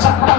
70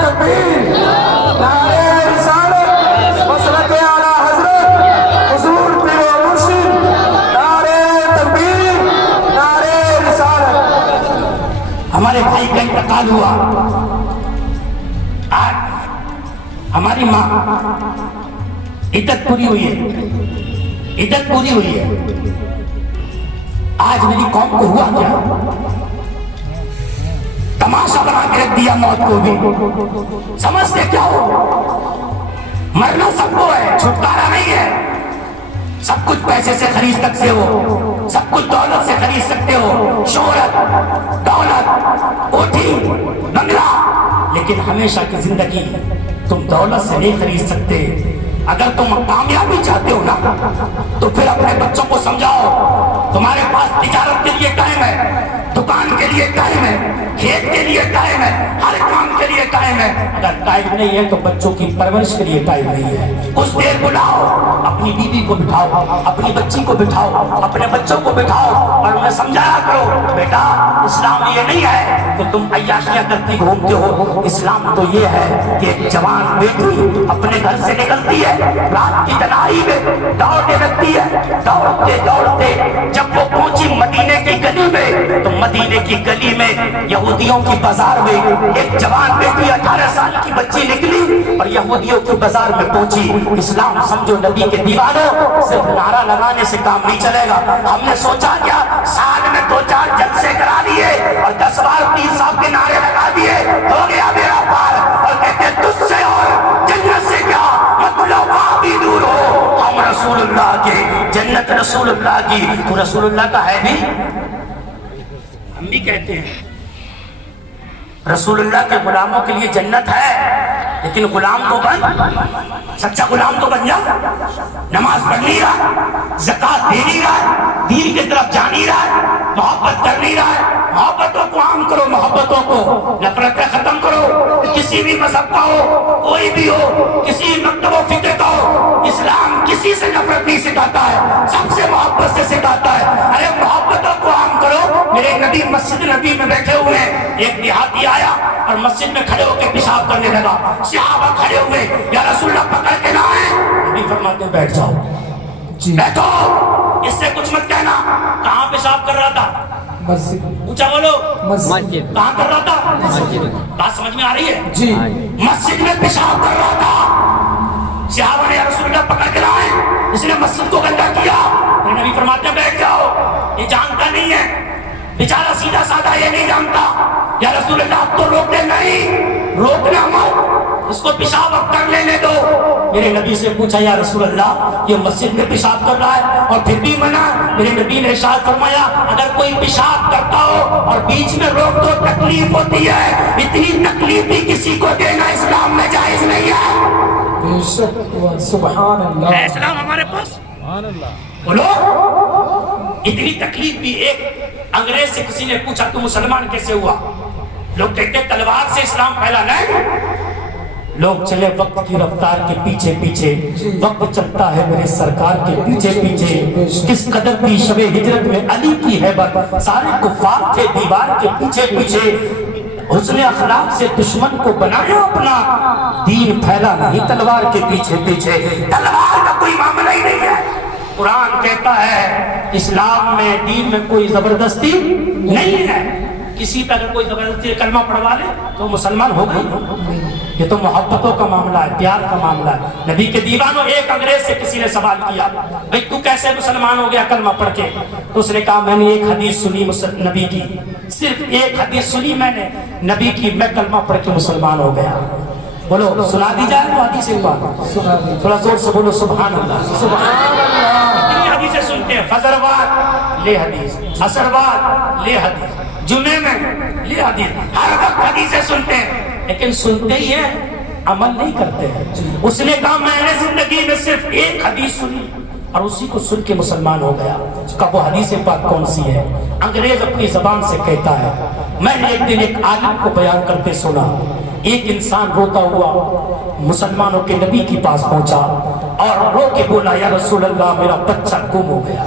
تکبیر، نعرہ رسالت، مسلک اعلیٰ حضرت حضور پیر و مرشد، نعرہ تکبیر، نعرہ رسالت۔ ہمارے بھائی کا انتقال ہوا، آج ہماری ماں عدت پوری ہوئی ہے، عدت پوری ہوئی ہے۔ آج میری قوم کو ہوا کیا؟ تماشا بنا کے رکھ دیا موت کو بھی۔ سمجھتے کیا ہو؟ مرنا سب کو ہے، چھٹکارا نہیں ہے۔ سب کچھ پیسے سے خرید سکتے ہو، سب کچھ دولت سے خرید سکتے ہو، شہرت، دولت، کوٹھی، بنگلہ، لیکن ہمیشہ کی زندگی تم دولت سے نہیں خرید سکتے۔ اگر تم کامیابی چاہتے ہو نا تو پھر اپنے بچوں کو سمجھاؤ تمہارے پاس تجارت کے لیے ٹائم ہے، دکان کے لیے ٹائم ہے، کھیت کے لیے ٹائم ہے، ہر کام کے لیے ٹائم ہے۔ اگر ٹائم نہیں ہے تو بچوں کی پرورش کے لیے ٹائم نہیں ہے۔ کچھ دیر بلاؤ، اپنی بیوی کو بٹھاؤ، اپنی بچی کو بٹھاؤ، اپنے بچوں کو بٹھاؤ اور انہیں سمجھایا کرو بیٹا اسلام یہ نہیں ہے کہ تم عیاشیاں کرتی گھومتے ہو، اسلام تو یہ ہے کہ ایک جوان بیٹی اپنے گھر سے نکلتی ہے، رات کی تنہائی میں دوڑنے لگتی ہے، دوڑتے دوڑتے جب وہ پہنچی مدینے کی گلی میں تو مدینے کی گلی میں یہودیوں کی بازار میں ایک جوان بیٹی 18 سال کی بچی نکلی اور یہودیوں کی بازار میں پہنچی۔ اسلام سمجھو نبی کے دیوانوں، صرف نعرہ لگانے سے کام نہیں چلے گا۔ ہم نے سوچا کیا سال میں 2-4 جلسے کرا دیے اور 10 بار پیر صاحب کے نعرے لگا دیے ہو گیا میرا پار، اور کہتے تجھ سے اور جنت سے کیا مطلب، بھی دور ہو ہم رسول اللہ کے، جنت رسول اللہ کی۔ تو رسول اللہ کا ہے بھی، ہم بھی کہتے ہیں رسول اللہ کے غلاموں کے لیے جنت ہے، لیکن غلام تو بن، سچا غلام تو بن جا۔ نماز پڑھ نہیں رہا، زکات دے نہیں رہا، دین کی طرف جا نہیں رہا، محبت کر نہیں رہا ہے۔ محبتوں کو عام کرو، محبتوں کو، نفرتیں ختم کرو۔ کسی بھی مذہب کا ہو، کوئی بھی ہو، کسی مکتب و فکر کا ہو، اسلام کسی سے نفرت نہیں سکھاتا ہے، سب سے محبت سے سکھاتا ہے۔ ارے محبتوں کو عام کرو۔ میرے نبی مسجد نبی میں بیٹھے ہوئے ہیں، ایک دیہاتی آیا اور مسجد میں کھڑے ہو کے پیشاب کرنے لگا۔ صحابہ کھڑے ہوئے، یا رسول اللہ پکڑ کے لائیں۔ نبی فرماتے بیٹھ جاؤ، بیٹھو، اس سے کچھ مت کہنا۔ کہاں پیشاب کر رہا تھا؟ مسجد، اونچا بولو، مسجد، کہاں کر رہا تھا؟ بات سمجھ میں آ رہی ہے؟ جی، مسجد میں پیشاب کر رہا تھا۔ صحابہ نے یا رسول اللہ پکڑ کے لائیں، اس نے مسجد کو گندا کیا۔ میرے نبی فرماتے ہیں بیٹھ جاؤ، یہ جانتا نہیں ہے بیچارہ، سیدھا سادہ یہ نہیں جانتا۔ یا رسول اللہ اب تو روکتے نہیں، روکنا مت، اس کو پیشاب اب کر لینے دو۔ میرے نبی سے پوچھا یا رسول اللہ یہ مسجد میں پیشاب کر رہا ہے اور پھر بھی منع؟ میرے نبی نے ارشاد فرمایا اگر کوئی پیشاب کرتا ہو اور بیچ میں روک دو تکلیف ہوتی ہے، اتنی تکلیف بھی کسی کو دینا اسلام میں جائز نہیں ہے۔ بے شک ہوا، سبحان اللہ، ہے اسلام ہمارے پاس؟ بولو، اتنی تکلیف بھی۔ ایک انگریز سے کسی نے پوچھا تو مسلمان کیسے ہوا؟ لوگ کہتے ہیں تلوار سے اسلام پھیلا، نہیں۔ لوگ چلے وقت کی رفتار کے پیچھے پیچھے، وقت چلتا ہے میرے سرکار کے پیچھے پیچھے۔ کس قدر تھی شب ہجرت میں علی کی ہیبت، سارے کفار تھے دیوار کے پیچھے پیچھے۔ حسن اخلاق سے دشمن کو بنایا اپنا، دین پھیلا نہیں تلوار کے پیچھے پیچھے۔ تلوار کا کوئی معاملہ ہی نہیں ہے۔ قرآن کہتا ہے اسلام میں، دین میں کوئی زبردستی نہیں ہے۔ کسی پہ اگر کوئی زبردستی کلمہ پڑھوا لے تو مسلمان ہو گئی۔ یہ تو محبتوں کا معاملہ ہے، پیار کا معاملہ ہے۔ نبی کے دیوانوں، ایک انگریز سے کسی نے سوال کیا بھئی تو کیسے مسلمان ہو گیا کلمہ پڑھ کے؟ تو اس نے کہا میں نے ایک حدیث سنی نبی کی، صرف ایک حدیث سنی میں نے نبی کی، میں کلمہ پڑھ کے مسلمان ہو گیا۔ بولو سنا دی جائے وہ حدیث پاک، تھوڑا زور سے بولو سبحان اللہ، سبحان اللہ۔ اتنی حدیثیں سنتے ہیں، فجر وار لے حدیث، عصر وار لے حدیث، جمعے میں لے حدیث، ہر وقت حدیثیں سنتے ہیں، لیکن سنتے ہی ہیں، عمل نہیں کرتے ہیں۔ اس نے کہا میں نے زندگی میں صرف ایک حدیث سنی اور اسی کو سن کے مسلمان ہو گیا۔ کہا وہ حدیث پاک کون سی ہے؟ انگریز اپنی زبان سے کہتا ہے میں نے ایک دن ایک عالم کو بیان کرتے سنا، ایک انسان روتا ہوا مسلمانوں کے نبی کے پاس پہنچا اور رو کے بولا یا رسول اللہ میرا بچہ گم ہو گیا۔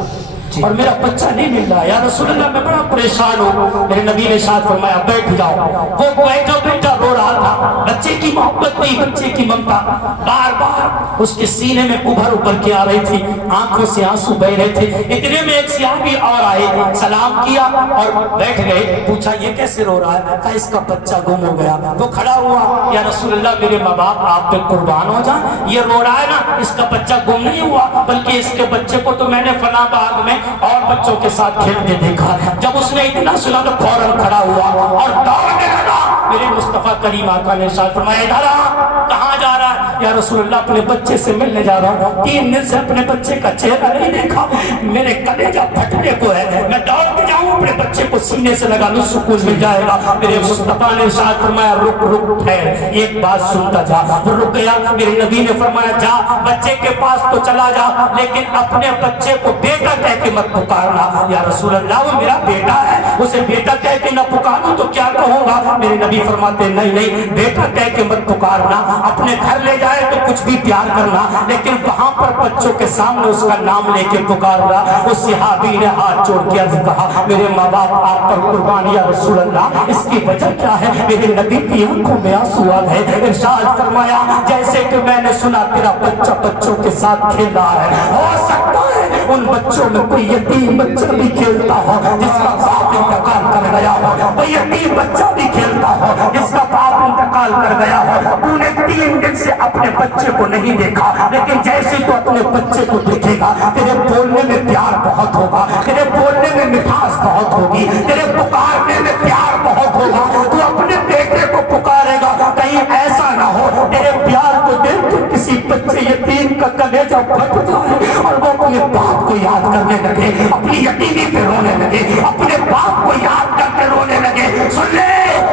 اور میرا بچہ نہیں مل رہا، یا رسول اللہ میں بڑا پریشان ہوں۔ میرے نبی نے شاد فرمایا بیٹھ جاؤ۔ وہ بیٹھا بیٹھا رو رہا تھا، بچے کی محبت نہیں، بچے کی ممتا بار بار اس کے سینے میں ابھر کے آ رہی تھی، آنکھوں سے آنسو بہ رہے تھے۔ اتنے میں ایک صحابی اور آئے، سلام کیا اور بیٹھ گئے۔ پوچھا یہ کیسے رو رہا ہے؟ کہا اس کا بچہ گم ہو گیا۔ وہ کھڑا ہوا، یا رسول اللہ میرے ماں باپ آپ پہ قربان ہو جائیں، یہ رو رہا ہے نا، اس کا بچہ گم نہیں ہوا، بلکہ اس کے بچے کو تو میں نے فلاں باغ میں اور بچوں کے ساتھ کھیلتے دیکھا۔ جب اس نے اتنا سنا تو فوراً کھڑا ہوا اور دوڑنے لگا۔ میرے مصطفیٰ کریم آقا نے ارشاد فرمایا ادھر آ، کہاں جا رہا ہے؟ یا رسول اللہ اپنے بچے سے ملنے جا رہا ہوں، 3 دن سے اپنے بچے کا چہرہ نہیں دیکھا، میرے کلیجہ پھٹنے کو ہے، میں دوڑ کے جاؤں اپنے بچے کو سینے سے لگا لوں، سکون مل جائے گا۔ میرے مصطفیٰ نے ارشاد فرمایا رک رک ٹھہر، ایک بات سنتا جا۔ وہ رک گیا۔ میرے نبی نے فرمایا جا بچے کے پاس تو چلا جا، لیکن اپنے بچے کو بیٹا کہہ کے مت پکارنا۔ یا رسول اللہ وہ میرا بیٹا ہے، اسے بیٹا کہہ کے نہ پکاروں تو کیا کہوں گا؟ میرے نبی فرماتے نہیں نہیں، بیٹا کہہ کے مت پکارنا، اپنے گھر لے جائے تو کچھ بھی پیار کرنا، لیکن وہاں پر بچوں کے سامنے اس کا نام لے کے پکارنا۔ اس صحابی نے ہاتھ جوڑ کے عرض کہا میرے ماں باپ آپ پر قربان یا رسول اللہ، اس کی وجہ کیا ہے؟ میرے نبی کی آنکھوں میں آنسو آ گئے۔ ارشاد فرمایا جیسے کہ میں نے سنا تیرا بچہ بچوں کے ساتھ کھیل رہا ہے، ہو سکتا ہے ان بچوں میں کوئی یتیم بچہ بھی کھیلتا ہو جس کا باپ انتقال کر گیا ہو، کوئی یتیم بچہ بھی کھیلتا ہو جس کا باپ انتقال کر گیا ہو۔ تو نے 3 دن سے اپنے بچے کو نہیں دیکھا، لیکن جیسے تو اپنے بچے کو دیکھے گا تیرے بولنے میں پیار بہت ہوگا، تیرے بولنے میں مٹھاس بہت ہوگی، تیرے پکارنے میں پیار بہت ہوگا، تو اپنے بیٹے کو پکارے گا۔ کہیں ایسا نہ ہو تیرے پیار کو دیکھ کے کسی بچے یتیم کا کلیجہ پھٹ جائے اور وہ اپنے باپ کو یاد کرنے لگے، اپنی یتیمی پہ رونے لگے، اپنے باپ کو یاد کر کے رونے لگے۔ سن لے،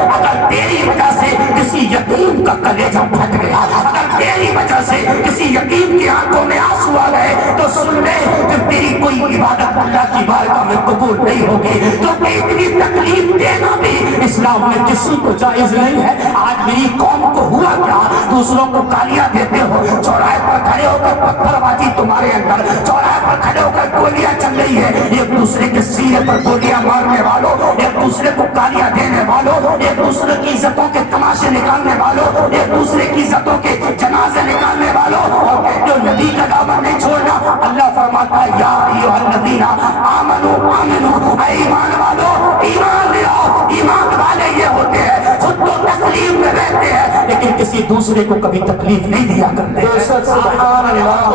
اگر تیری وجہ سے کسی یتیم کا کلیجہ پھٹ گیا، اگر تیری وجہ سے کسی یتیم کی آنکھوں میں آنسو آ گئے، تو سن لے پھر تیری کوئی عبادت اللہ کی بارگاہ میں قبول نہیں ہوگی، کیونکہ اتنی تکلیف دینا بھی اسلام میں کسی کو جائز نہیں ہے۔ آج میری قوم کو ہوا کیا؟ دوسروں کو گالیاں دیتے ہو، چوراہے پر کھڑے ہو کر پتھر بازی تمہارے اندر، چوراہے پر کھڑے ہو کر گولیاں چل رہی ہے، ایک دوسرے کے سینے پر گولیاں مارنے والوں، ایک دوسرے کو گالیاں دینے والوں، ایک دوسرے کی عزتوں کے تماشے نکالنے والوں، ایک دوسرے کی عزتوں کے جنازے نکالنے والوں، اور کہتے ہو نبی کا دامن نہیں چھوڑنا۔ اللہ فرماتا ہے یا ایھا الذین آمنوا آمنوا، اے ایمان والو ایمان لے آؤ۔ ایمان والے یہ ہوتے ہیں خود تو تکلیف میں رہتے ہیں لیکن کسی دوسرے کو کبھی تکلیف نہیں دیا کرتے ہیں۔ سبحان اللہ۔